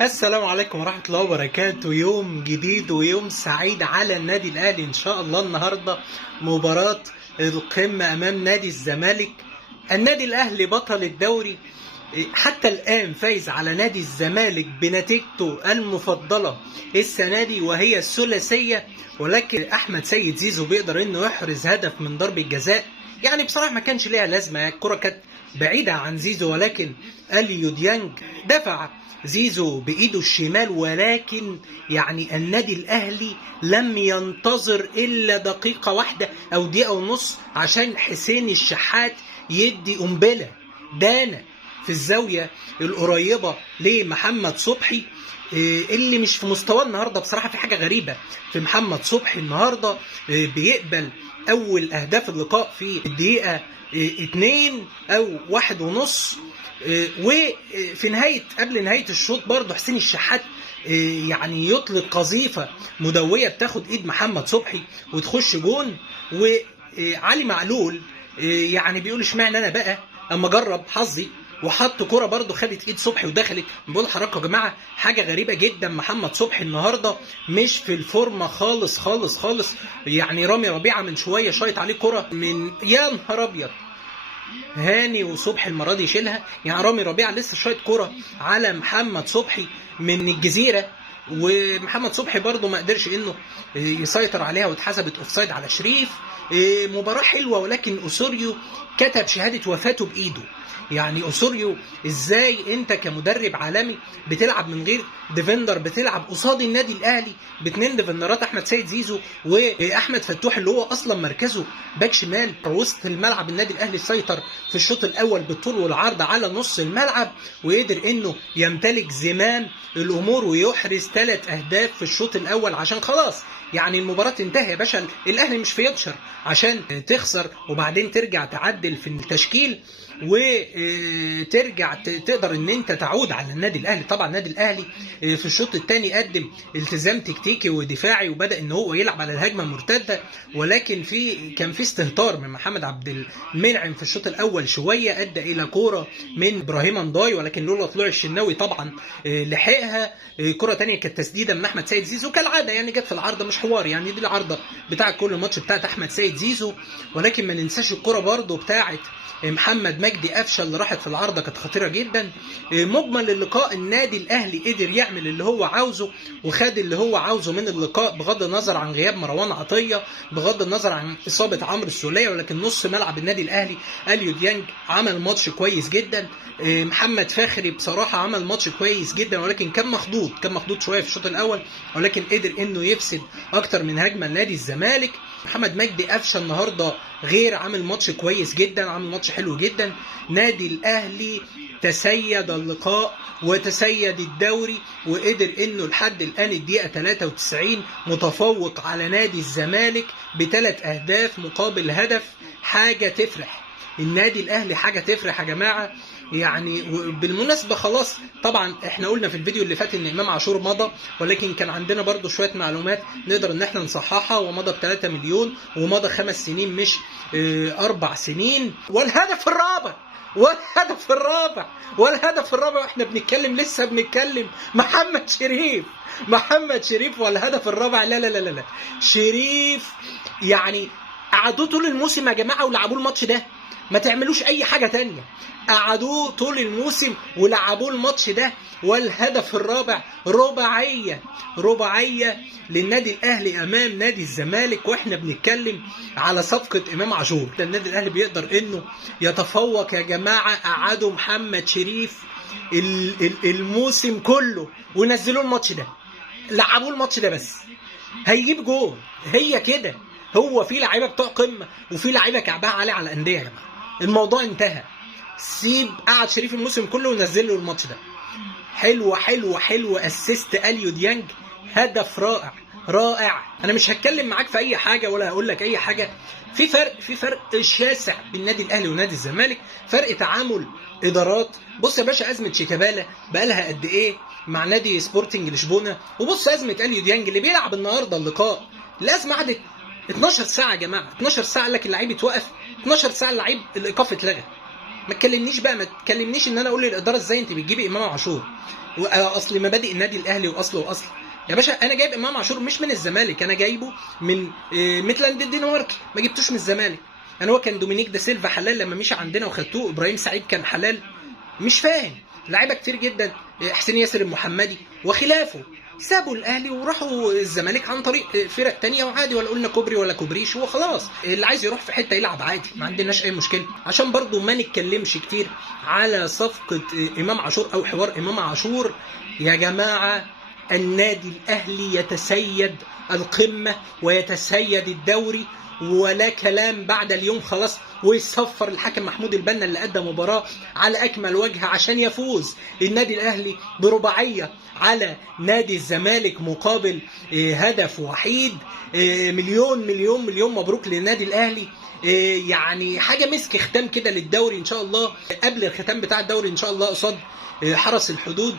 السلام عليكم ورحمة الله وبركاته. يوم جديد ويوم سعيد على النادي الأهلي إن شاء الله. النهاردة مباراة القمة أمام نادي الزمالك. النادي الأهلي بطل الدوري حتى الآن، فايز على نادي الزمالك بنتيجته المفضلة السنة دي وهي الثلاثية، ولكن أحمد سيد زيزو بيقدر إنه يحرز هدف من ضربة جزاء. يعني بصراحة ما كانش ليها لازمة، الكرة كانت بعيدة عن زيزو، ولكن أليو ديانج دفع زيزو بإيده الشمال. ولكن يعني النادي الأهلي لم ينتظر إلا دقيقة واحدة أو دقيقة ونص عشان حسين الشحات يدي قنبلة دانا في الزاوية القريبة لمحمد صبحي، اللي مش في مستواه النهارده. بصراحة في حاجة غريبة في محمد صبحي النهارده، بيقبل أول أهداف اللقاء في الدقيقة 2 أو 1.5، وفي قبل نهاية الشوط برضه حسين الشحات يعني يطلق قذيفة مدوية بتاخد ايد محمد صبحي وتخش جون. وعلي معلول يعني بيقول اشمعنى انا بقى اما اجرب حظي، وحط كرة برضه خدت ايد صبحي ودخلت. بقول لحضراتكم يا جماعه حاجه غريبه جدا، محمد صبحي النهارده مش في الفورمه خالص خالص خالص. يعني رامي ربيعه من شويه شايط عليه كرة من يا نهار ابيض، هاني وصبحي المره دي يشيلها. يعني رامي ربيعه لسه شايط كرة على محمد صبحي من الجزيره، ومحمد صبحي برضه ما قدرش انه يسيطر عليها واتحسبت اوفسايد على شريف. مباراه حلوه، ولكن اوسوريو كتب شهاده وفاته بايده. يعني اوسوريو ازاي انت كمدرب عالمي بتلعب من غير ديفندر، بتلعب قصاد النادي الاهلي باثنين ديفندرات، احمد سيد زيزو واحمد فتوح اللي هو اصلا مركزه باك شمال وسط الملعب. النادي الاهلي سيطر في الشوط الاول بالطول والعرض على نص الملعب، وقدر انه يمتلك زمام الامور ويحرز 3 أهداف في الشوط الاول عشان خلاص يعني المباراة انتهى يا باشا. الاهلي مش فيتشر عشان تخسر وبعدين ترجع تعدل في التشكيل وترجع تقدر ان انت تعود على النادي الاهلي. طبعا النادي الاهلي في الشوط الثاني قدم التزام تكتيكي ودفاعي وبدا ان هو يلعب على الهجمه المرتده، ولكن كان في استهتار من محمد عبد المنعم في الشوط الاول شويه، ادى الى كوره من ابراهيم انداي، ولكن لولا طلوع الشناوي طبعا لحقها. كره ثانيه كانت تسديده من احمد سيد زيزو كالعاده، يعني جت في العارضه مش حوار، يعني دي العارضه بتاع كل ماتش بتاعت احمد سيد زيزو. ولكن ما ننساش الكره برده بتاعت محمد مجدي قفشه اللي راحت في العارضه كانت خطيره جدا. مجمل اللقاء النادي الاهلي قدر يعمل اللي هو عاوزه وخد اللي هو عاوزه من اللقاء، بغض النظر عن غياب مروان عطيه، بغض النظر عن اصابه عمرو السوليه. ولكن نص ملعب النادي الاهلي اليو ديانج عمل ماتش كويس جدا. محمد فخري بصراحه عمل ماتش كويس جدا، ولكن كان مخضوض شويه في الشوط الاول، ولكن قدر انه يفسد اكتر من هجمه لنادي الزمالك. محمد مجدي قفشه النهارده غير عامل ماتش كويس جدا، عامل ماتش حلو جدا. نادي الاهلي تسيد اللقاء وتسيد الدوري، وقدر انه لحد الان الدقيقه 93 متفوق على نادي الزمالك ب3 أهداف مقابل هدف. حاجه تفرح النادي الاهلي، حاجه تفرح يا جماعه. يعني بالمناسبه خلاص طبعا احنا قلنا في الفيديو اللي فات ان امام عاشور مضى، ولكن كان عندنا برضو شويه معلومات نقدر ان احنا نصححها. ومضى ب3 مليون ومضى 5 سنين مش 4 سنين. والهدف الرابع احنا لسه بنتكلم محمد شريف والهدف الرابع. لا شريف يعني قعدوه طول الموسم يا جماعه ولعبوه الماتش ده، ما تعملوش اي حاجه تانية. قعدوه طول الموسم ولعبوه الماتش ده، والهدف الرابع رباعيه للنادي الاهلي امام نادي الزمالك. واحنا بنتكلم على صفقه امام عاشور، النادي الاهلي بيقدر انه يتفوق يا جماعه. قعدوا محمد شريف الموسم كله ونزلوه الماتش ده، لعبوه الماتش ده، بس هيجيب جول. هي كده، هو في لعيبه بتوع قمه وفي لعيبه كعبها عالي على الانديه يا جماعه. الموضوع انتهى. قعد شريف الموسم كله ونزل له الماتش ده. حلوه اسيست اليو ديانج، هدف رائع. انا مش هتكلم معاك في اي حاجه ولا هقول لك اي حاجه. في فرق شاسع بين النادي الاهلي ونادي الزمالك، فرق تعامل ادارات. بص يا باشا ازمه شيكابالا بقالها قد ايه مع نادي سبورتنج لشبونه، وبص ازمه اليو ديانج اللي بيلعب النهارده اللقاء. الازمه قعدت 12 ساعه يا جماعه، 12 ساعه لك اللعيب اتوقف، 12 ساعه اللعيب الايقاف اتلغى. ما تكلمنيش بقى، ما تكلمنيش ان انا اقول للاداره ازاي انت بتجيبي امام عاشور، اصل مبادئ النادي الاهلي واصل يا باشا. انا جايب امام عاشور مش من الزمالك، انا جايبه من ميتلاند الدنماركي، ما جبتوش من الزمالك. يعني هو كان دومينيك دا سيلفا حلال لما مشي عندنا وخدتوه، ابراهيم سعيد كان حلال، مش فاهم. لعيبه كتير جدا، حسين ياسر المحمدي وخلافه سابوا الاهلي وراحوا الزمالك عن طريق فرق تانية، وعادي، ولا قلنا كوبري ولا كوبريش، وخلاص اللي عايز يروح في حته يلعب عادي، ما عندناش اي مشكله. عشان برضو ما نتكلمش كتير على صفقه امام عاشور او حوار امام عاشور. يا جماعه النادي الاهلي يتسيد القمه ويتسيد الدوري، ولا كلام بعد اليوم خلاص. ويصفر الحكم محمود البنا اللي ادى مباراه على اكمل وجه عشان يفوز النادي الاهلي برباعيه على نادي الزمالك مقابل هدف وحيد. مليون مليون مليون مبروك للنادي الاهلي. يعني حاجه مسك ختام كده للدوري ان شاء الله، قبل الختام بتاع الدوري ان شاء الله قصاد حرس الحدود.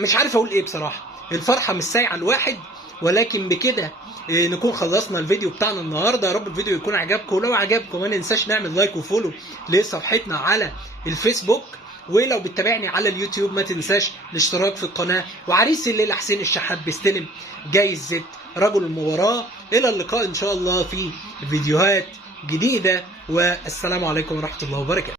مش عارف اقول ايه بصراحه، الفرحه مش سايعه الواحد. ولكن بكده نكون خلصنا الفيديو بتاعنا النهارده. يا رب الفيديو يكون عجبكم، ولو عجبكم ما ننساش نعمل لايك وفولو لصفحتنا على الفيسبوك، ولو بتتابعني على اليوتيوب ما تنساش الاشتراك في القناه. وعريس الليله حسين الشحات بيستلم جايزه رجل المباراه. الى اللقاء ان شاء الله في فيديوهات جديده، والسلام عليكم ورحمه الله وبركاته.